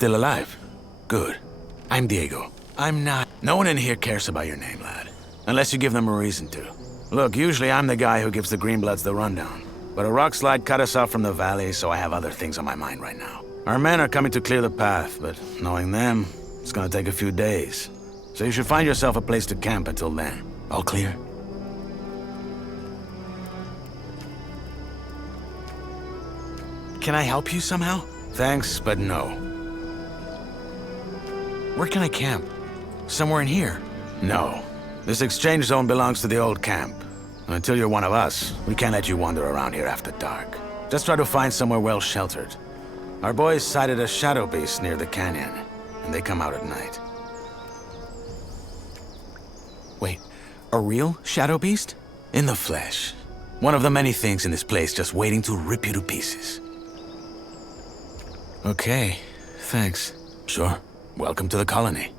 Still alive? Good. I'm Diego. I'm not... No one in here cares about your name, lad. Unless you give them a reason to. Look, usually I'm the guy who gives the Greenbloods the rundown. But a rock slide cut us off from the valley, so I have other things on my mind right now. Our men are coming to clear the path, but knowing them, it's gonna take a few days. So you should find yourself a place to camp until then. All clear? Can I help you somehow? Thanks, but no. Where can I camp? Somewhere in here? No. This exchange zone belongs to the old camp. Until you're one of us, we can't let you wander around here after dark. Just try to find somewhere well sheltered. Our boys sighted a shadow beast near the canyon, and they come out at night. Wait, a real shadow beast? In the flesh. One of the many things in this place just waiting to rip you to pieces. Okay, thanks. Sure. Welcome to the colony.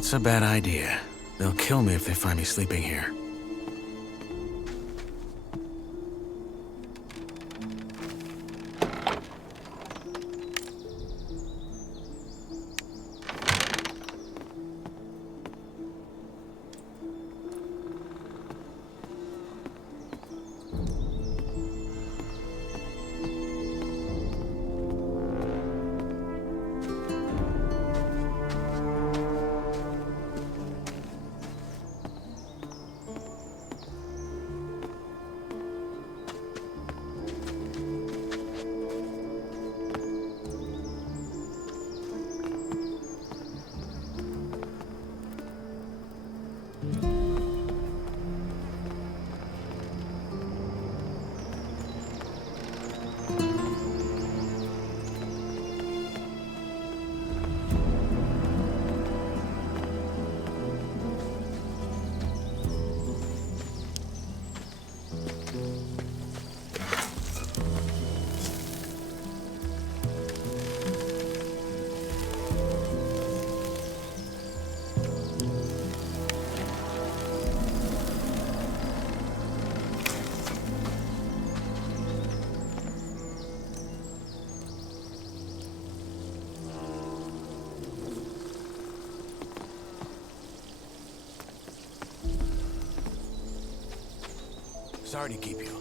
That's a bad idea. They'll kill me if they find me sleeping here. Sorry to keep you.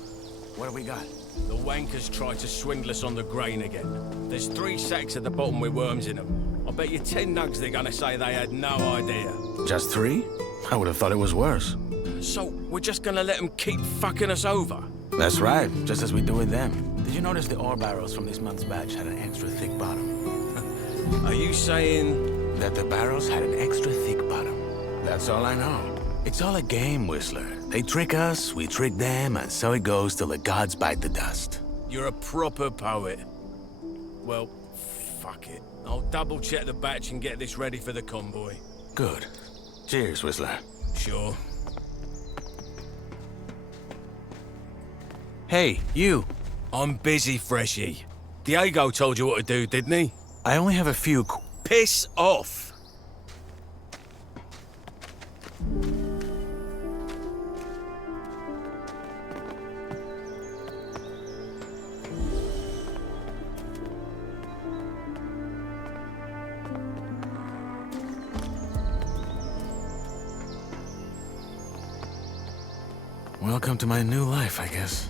What have we got? The wankers tried to swindle us on the grain again. There's 3 sacks at the bottom with worms in them. I bet you 10 nugs they're gonna say they had no idea. Just 3? I would have thought it was worse. So, we're just gonna let them keep fucking us over? That's right, just as we do with them. Did you notice the ore barrels from this month's batch had an extra thick bottom? Are you saying... That the barrels had an extra thick bottom. That's all I know. It's all a game, Whistler. They trick us, we trick them, and so it goes till the gods bite the dust. You're a proper poet. Well, fuck it. I'll double-check the batch and get this ready for the convoy. Good. Cheers, Whistler. Sure. Hey, you. I'm busy, Freshie. Diego told you what to do, didn't he? I only have a few Piss off! Welcome to my new life, I guess.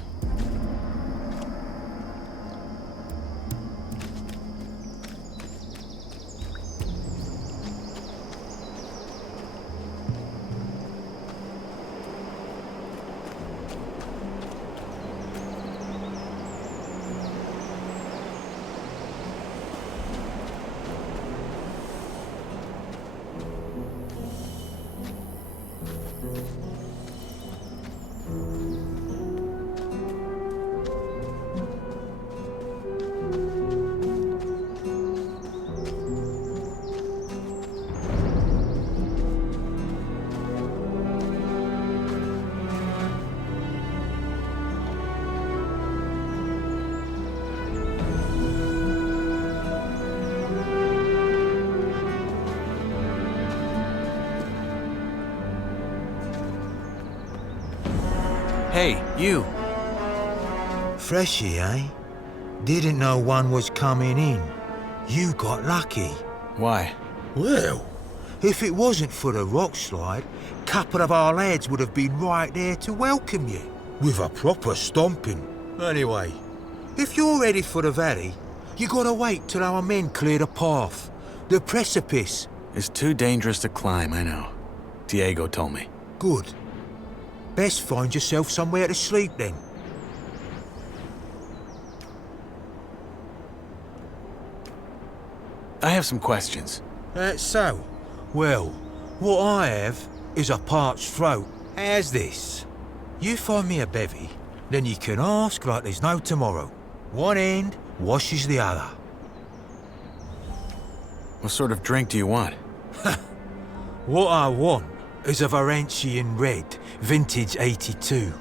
Hey, you. Freshie, eh? Didn't know one was coming in. You got lucky. Why? Well, if it wasn't for the rock slide, a couple of our lads would have been right there to welcome you. With a proper stomping. Anyway, if you're ready for the valley, you gotta wait till our men clear the path. The precipice. It's too dangerous to climb, I know. Diego told me. Good. Best find yourself somewhere to sleep then. I have some questions. That's so. Well, what I have is a parched throat. How's this? You find me a bevy, then you can ask like there's no tomorrow. One end washes the other. What sort of drink do you want? What I want is a Varantian Red, vintage 82,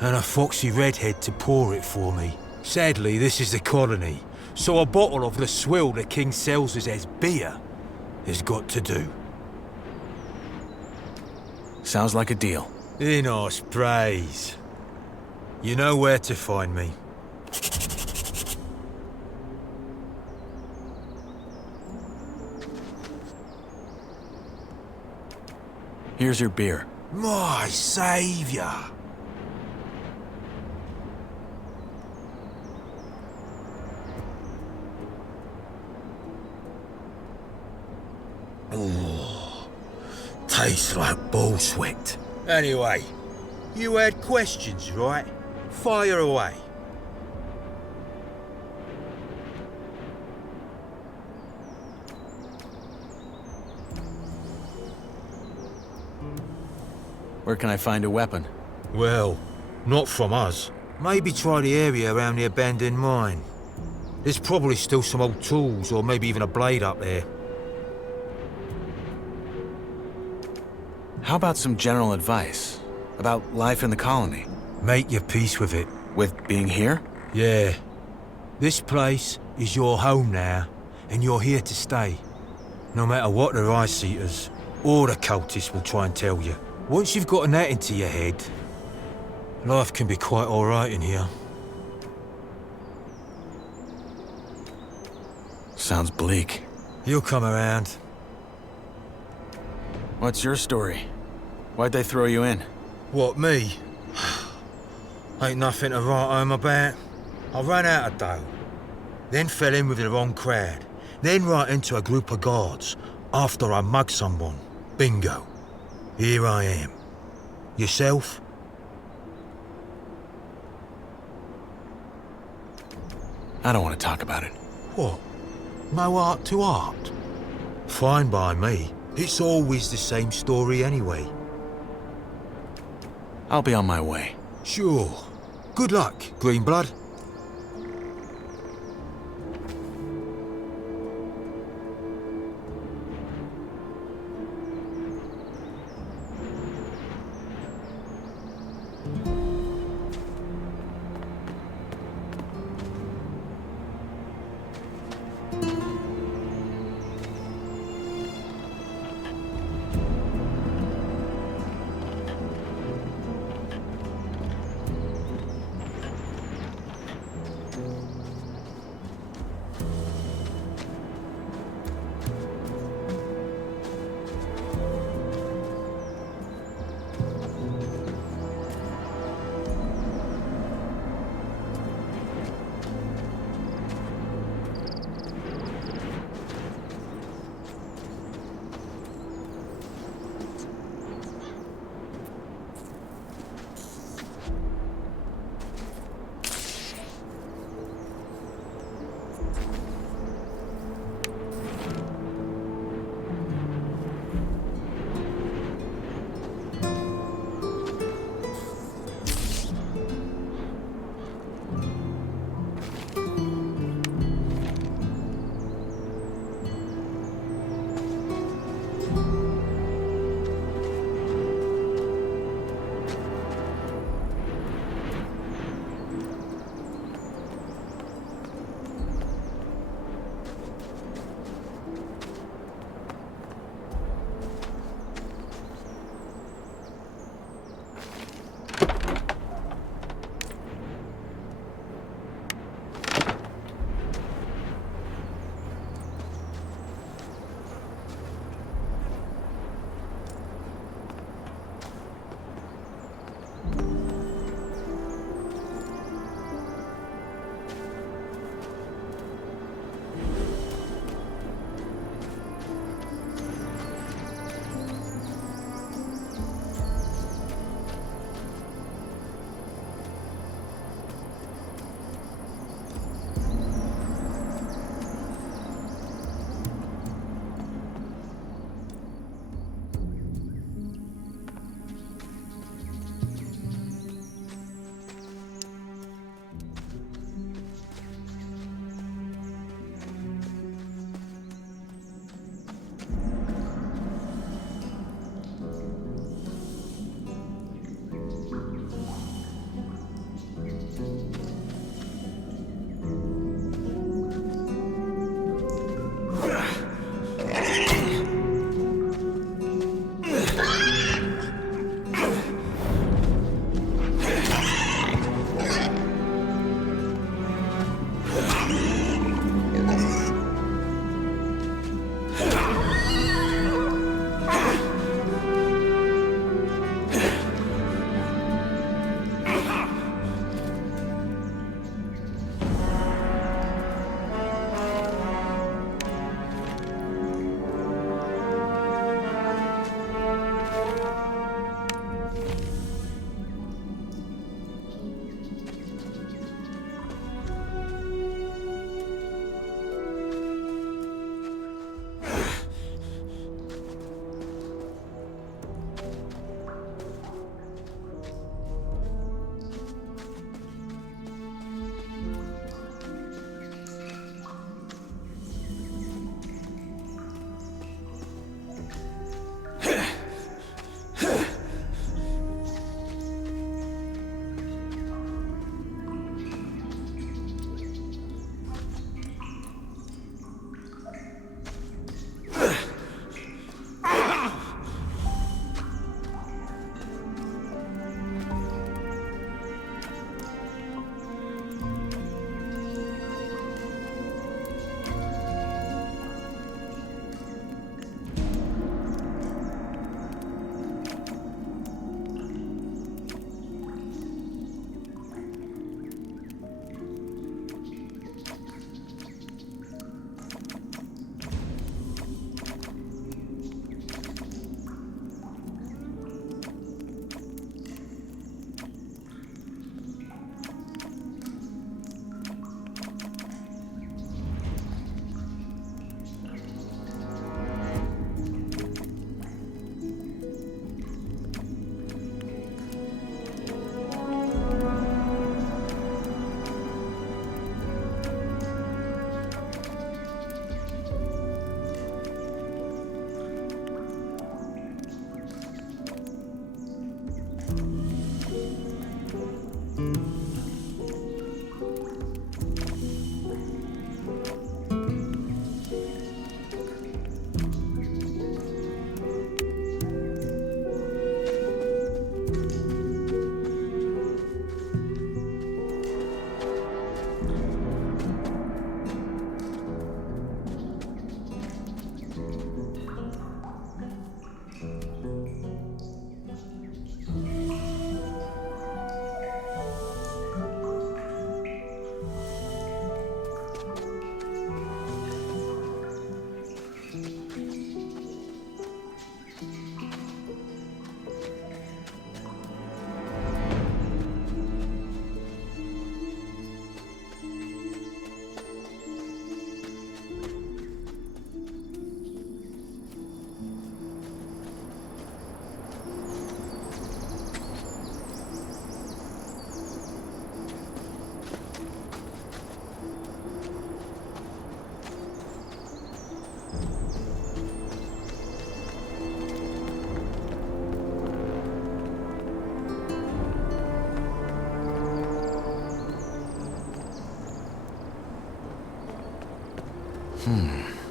and a foxy redhead to pour it for me. Sadly, this is the colony, so a bottle of the swill the king sells us as beer has got to do. Sounds like a deal. In us praise. You know where to find me. Here's your beer. My saviour! Oh, tastes like bull sweat. Anyway, you had questions, right? Fire away. Where can I find a weapon? Well, not from us. Maybe try the area around the abandoned mine. There's probably still some old tools, or maybe even a blade up there. How about some general advice? About life in the colony? Make your peace with it. With being here? Yeah. This place is your home now, and you're here to stay. No matter what the Ice-Eaters or the cultists will try and tell you. Once you've gotten that into your head, life can be quite all right in here. Sounds bleak. You'll come around. What's your story? Why'd they throw you in? What, me? Ain't nothing to write home about. I ran out of dough. Then fell in with the wrong crowd. Then right into a group of guards. After I mugged someone. Bingo. Here I am. Yourself? I don't want to talk about it. What? No art to art? Fine by me. It's always the same story anyway. I'll be on my way. Sure. Good luck, Greenblood.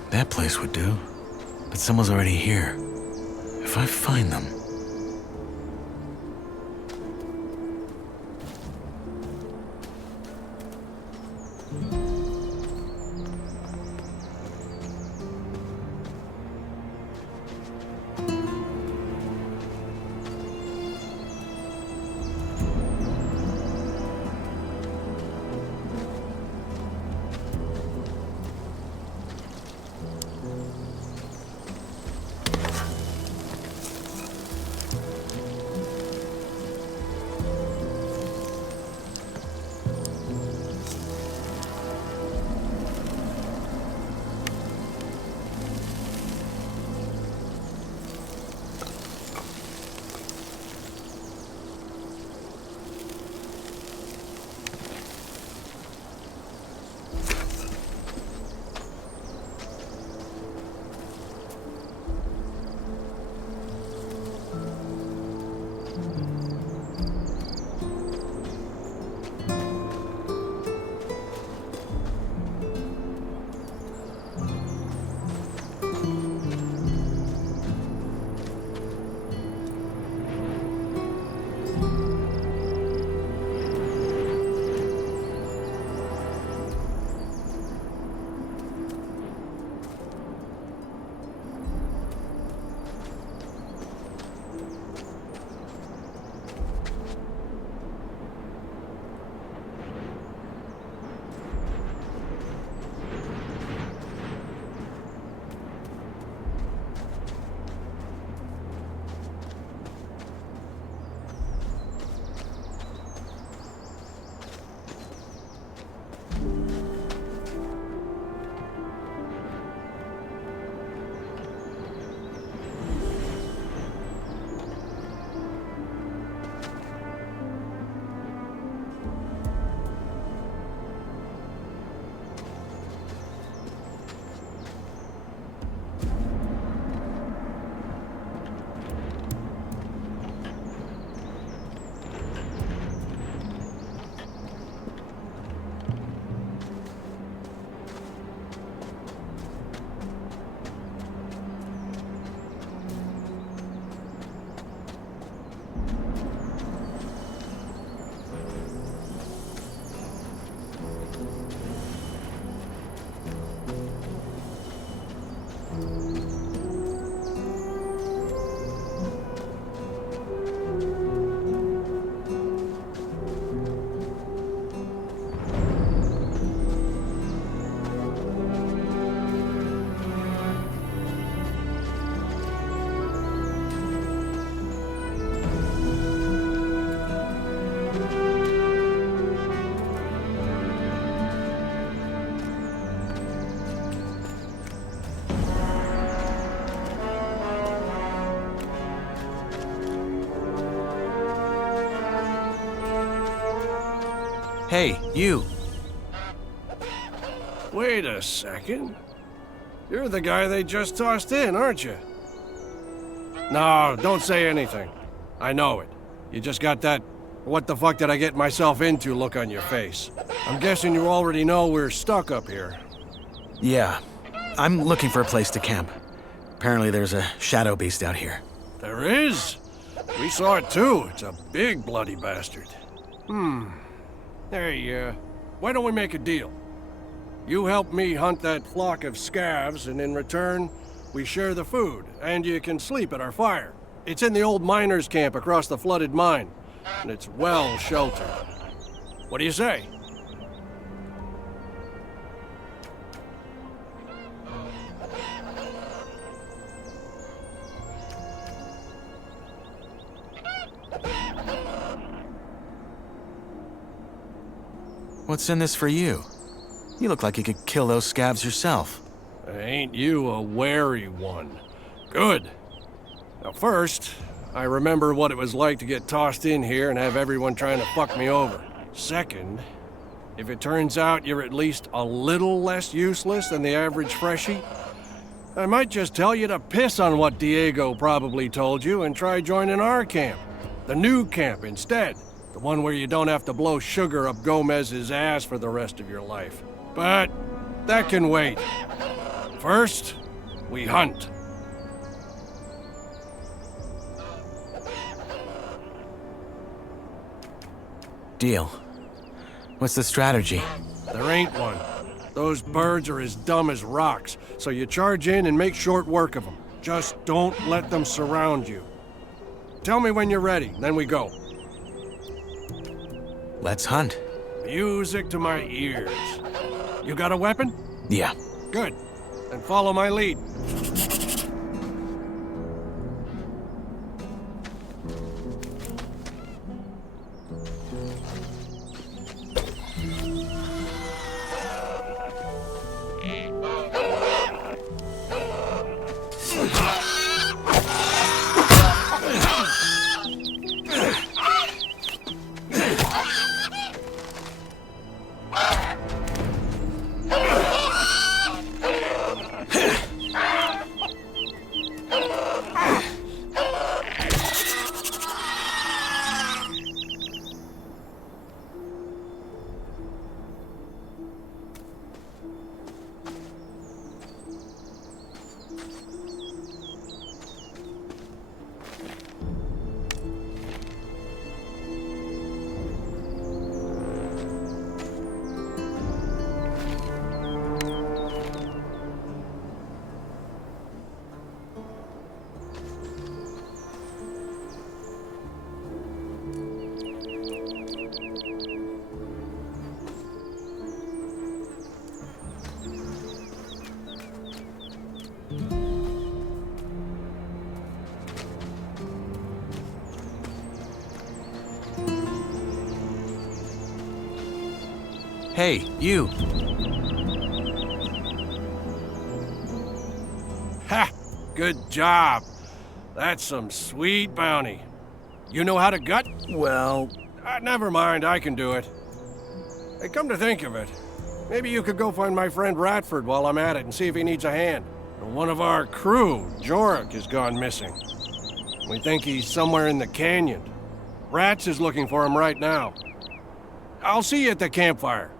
That place would do. But someone's already here. If I find them... Hey, you. Wait a second. You're the guy they just tossed in, aren't you? No, don't say anything. I know it. You just got that what the fuck did I get myself into look on your face. I'm guessing you already know we're stuck up here. Yeah. I'm looking for a place to camp. Apparently there's a shadow beast out here. There is? We saw it too. It's a big bloody bastard. Hey, why don't we make a deal? You help me hunt that flock of scavs, and in return, We share the food, and you can sleep at our fire. It's in the old miners' camp across the flooded mine, and it's well sheltered. What do you say? What's in this for you? You look like you could kill those scabs yourself. Ain't you a wary one? Good. Now first, I remember what it was like to get tossed in here and have everyone trying to fuck me over. Second, if it turns out you're at least a little less useless than the average freshie, I might just tell you to piss on what Diego probably told you and try joining our camp. The new camp instead. The one where you don't have to blow sugar up Gomez's ass for the rest of your life. But that can wait. First, we hunt. Deal. What's the strategy? There ain't one. Those birds are as dumb as rocks, so you charge in and make short work of them. Just don't let them surround you. Tell me when you're ready, then we go. Let's hunt. Music to my ears. You got a weapon? Yeah. Good. Then follow my lead. Hey, you. Ha! Good job. That's some sweet bounty. You know how to gut? Well, Never mind, I can do it. Hey, come to think of it, maybe you could go find my friend Ratford while I'm at it and see if he needs a hand. One of our crew, Jorik, has gone missing. We think he's somewhere in the canyon. Rats is looking for him right now. I'll see you at the campfire.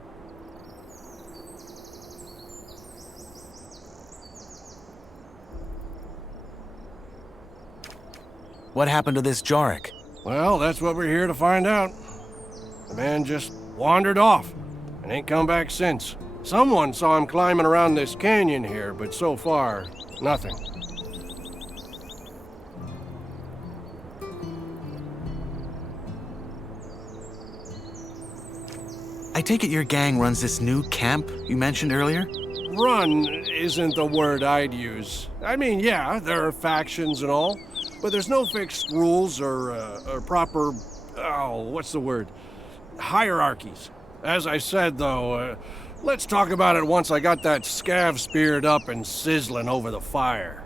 what happened to this Jorik? Well, that's what we're here to find out. The man just wandered off and ain't come back since. Someone saw him climbing around this canyon here, but so far, nothing. I take it your gang runs this new camp you mentioned earlier? Run isn't the word I'd use. I mean, yeah, there are factions and all, but there's no fixed rules or proper, what's the word? Hierarchies. As I said, though, let's talk about it once I got that scav speared up and sizzling over the fire.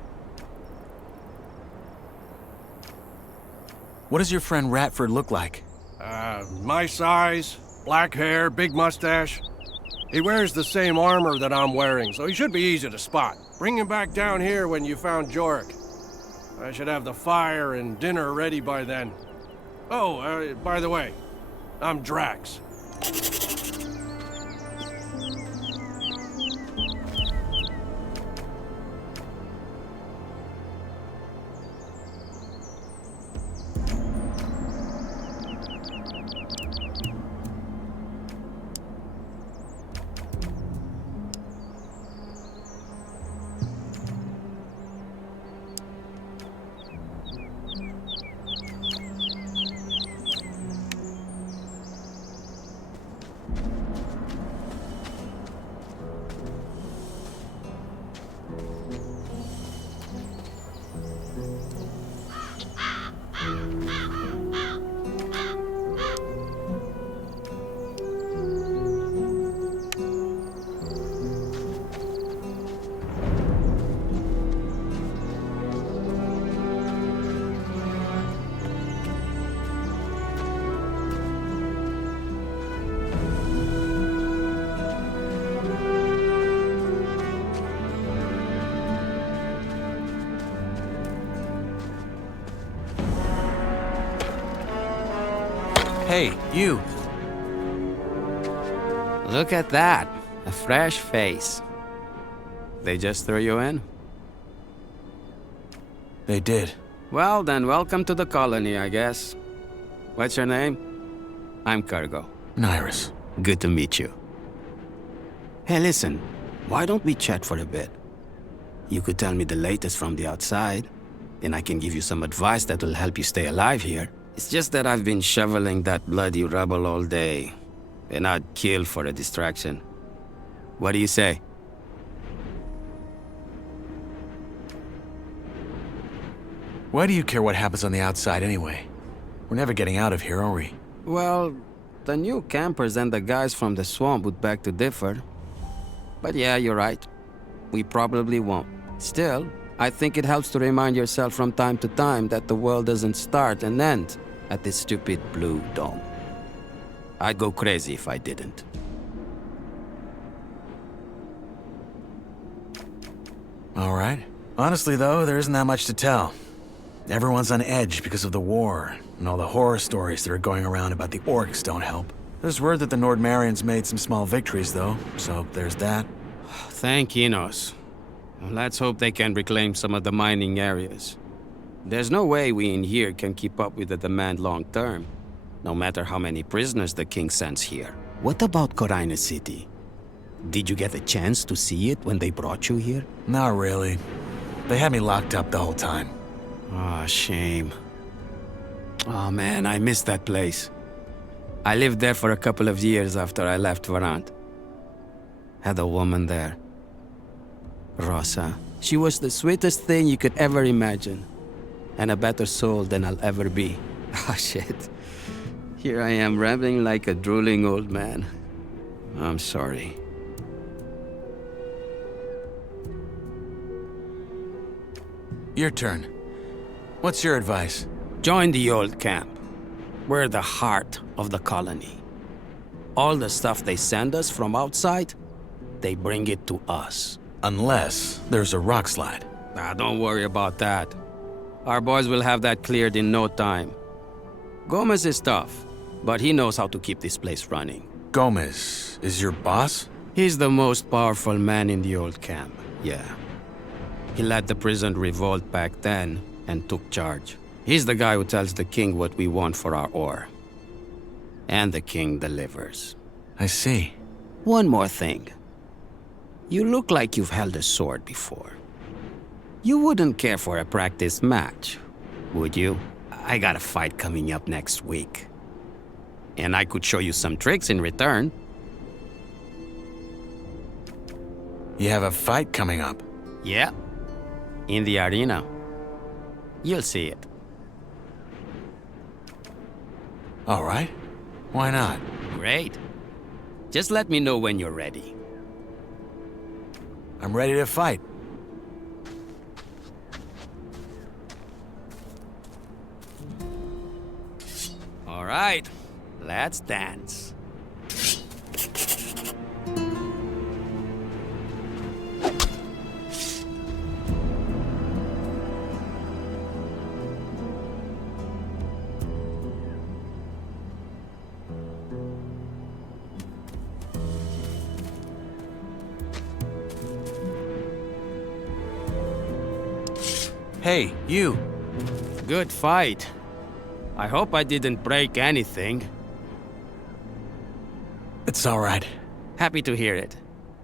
What does your friend Ratford look like? My size, black hair, big mustache. He wears the same armor that I'm wearing, so he should be easy to spot. Bring him back down here when you found Jorik. I should have the fire and dinner ready by then. Oh, by the way, I'm Drax. Hey, you. Look at that. A fresh face. They just threw you in? They did. Well, then welcome to the colony, I guess. What's your name? I'm Cargo. Nyrus. Good to meet you. Hey, listen. Why don't we chat for a bit? You could tell me the latest from the outside, and I can give you some advice that will help you stay alive here. It's just that I've been shoveling that bloody rubble all day, and I'd kill for a distraction. What do you say? Why do you care what happens on the outside anyway? We're never getting out of here, are we? Well, the new campers and the guys from the swamp would beg to differ. But yeah, you're right. We probably won't. Still, I think it helps to remind yourself from time to time that the world doesn't start and end at this stupid blue dome. I'd go crazy if I didn't. All right. Honestly, though, there isn't that much to tell. Everyone's on edge because of the war, and all the horror stories that are going around about the orcs don't help. There's word that the Nordmarians made some small victories, though, so there's that. Thank Enos. Let's hope they can reclaim some of the mining areas. There's no way we in here can keep up with the demand long term, no matter how many prisoners the king sends here. What about Corina City? Did you get a chance to see it when they brought you here? Not really. They had me locked up the whole time. Ah, shame. Oh man, I miss that place. I lived there for a couple of years after I left Varant. Had a woman there. Rosa. She was the sweetest thing you could ever imagine. And a better soul than I'll ever be. Ah, shit. Here I am rambling like a drooling old man. I'm sorry. Your turn. What's your advice? Join the old camp. We're the heart of the colony. All the stuff they send us from outside, they bring it to us. Unless there's a rock slide. Don't worry about that. Our boys will have that cleared in no time. Gomez is tough, but he knows how to keep this place running. Gomez is your boss? He's the most powerful man in the old camp, yeah. He led the prison revolt back then and took charge. He's the guy who tells the king what we want for our ore. And the king delivers. I see. One more thing. You look like you've held a sword before. You wouldn't care for a practice match, would you? I got a fight coming up next week. And I could show you some tricks in return. You have a fight coming up? Yeah. In the arena. You'll see it. All right. Why not? Great. Just let me know when you're ready. I'm ready to fight. All right. Let's dance. Hey, you. Good fight. I hope I didn't break anything. It's all right. Happy to hear it.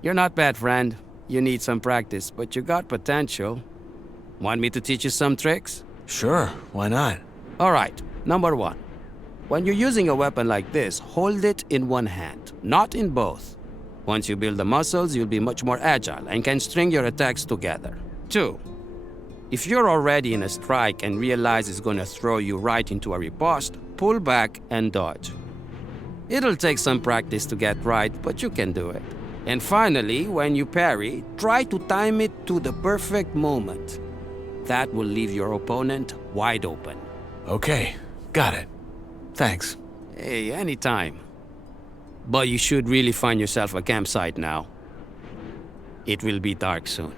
You're not bad, friend. You need some practice, but you got potential. Want me to teach you some tricks? Sure, why not? All right, number one. When you're using a weapon like this, hold it in one hand, not in both. Once you build the muscles, you'll be much more agile and can string your attacks together. Two, if you're already in a strike and realize it's gonna throw you right into a riposte, pull back and dodge. It'll take some practice to get right, but you can do it. And finally, when you parry, try to time it to the perfect moment. That will leave your opponent wide open. Okay, got it. Thanks. Hey, anytime. But you should really find yourself a campsite now. It will be dark soon.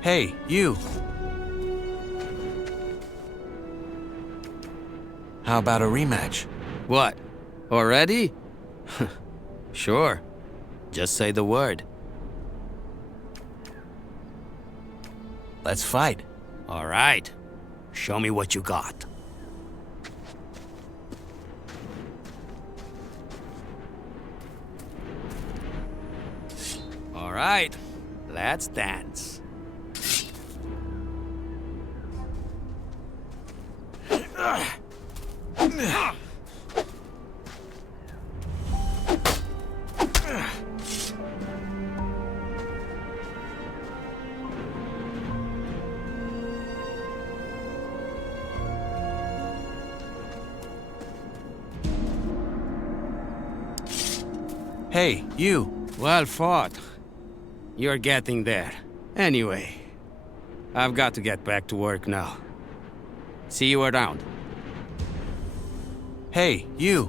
Hey, you. How about a rematch? What? Already? Sure. Just say the word. Let's fight. All right. Show me what you got. All right. Let's dance. Hey, you. Well fought. You're getting there. Anyway, I've got to get back to work now. See you around. Hey, you.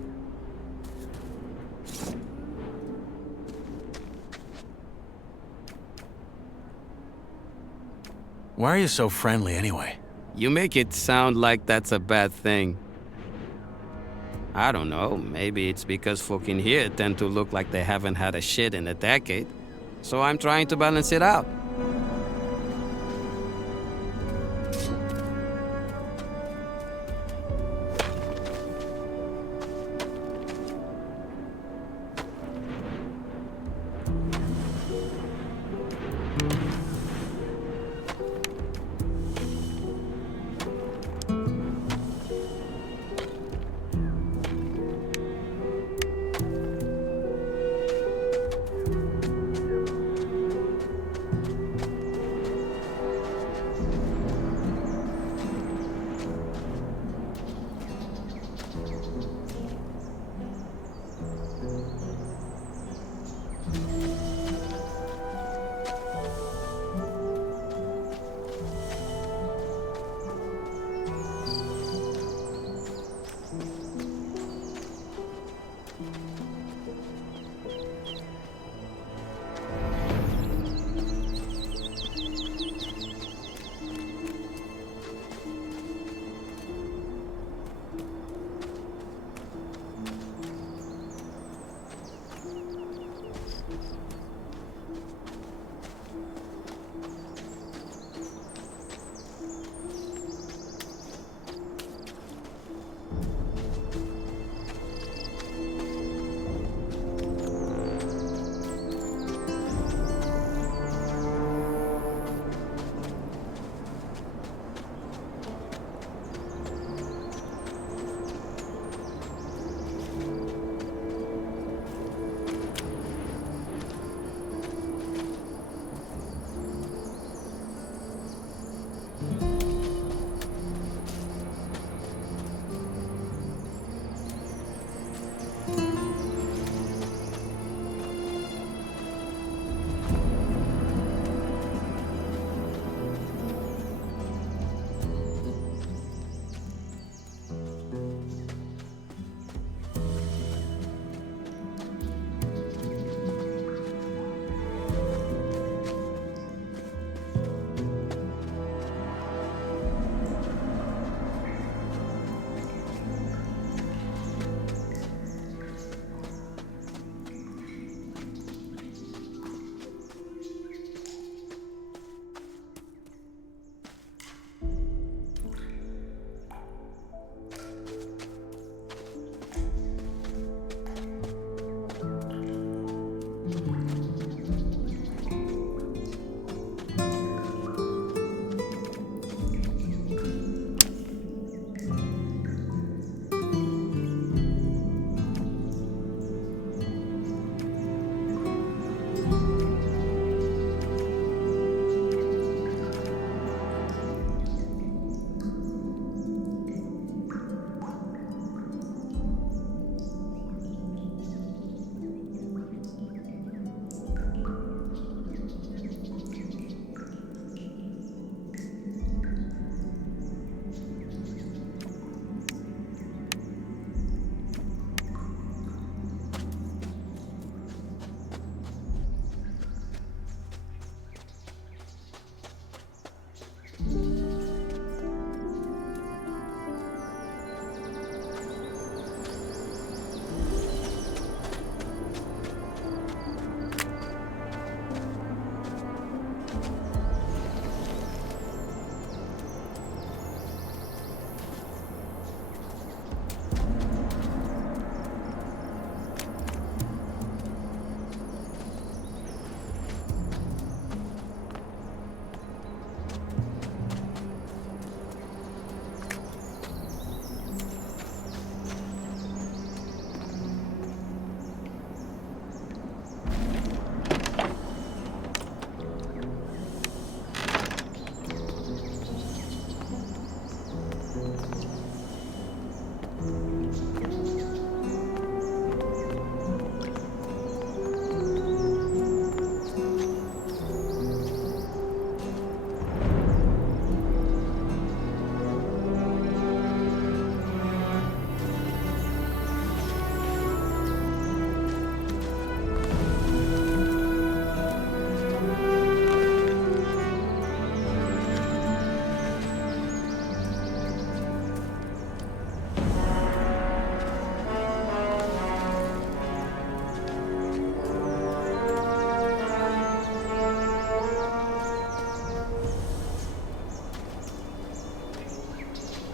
Why are you so friendly anyway? You make it sound like that's a bad thing. I don't know, maybe it's because folk in here tend to look like they haven't had a shit in a decade. So I'm trying to balance it out.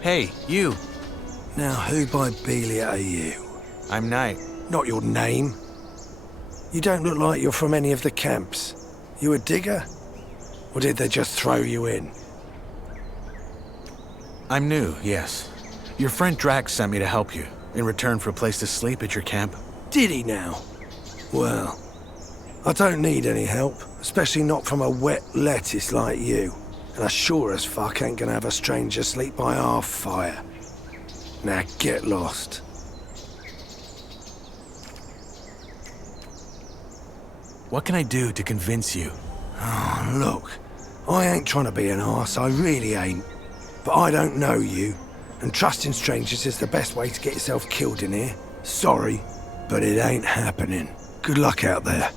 Hey, you. Now, who by Belia are you? I'm Knight. Not your name. You don't look like you're from any of the camps. You a digger? Or did they just throw you in? I'm new, yes. Your friend Drax sent me to help you, in return for a place to sleep at your camp. Did he now? Well, I don't need any help, especially not from a wet lettuce like you. And I sure as fuck ain't gonna have a stranger sleep by our fire. Now get lost. What can I do to convince you? Oh, look, I ain't trying to be an arse, I really ain't. But I don't know you, and trusting strangers is the best way to get yourself killed in here. Sorry, but it ain't happening. Good luck out there.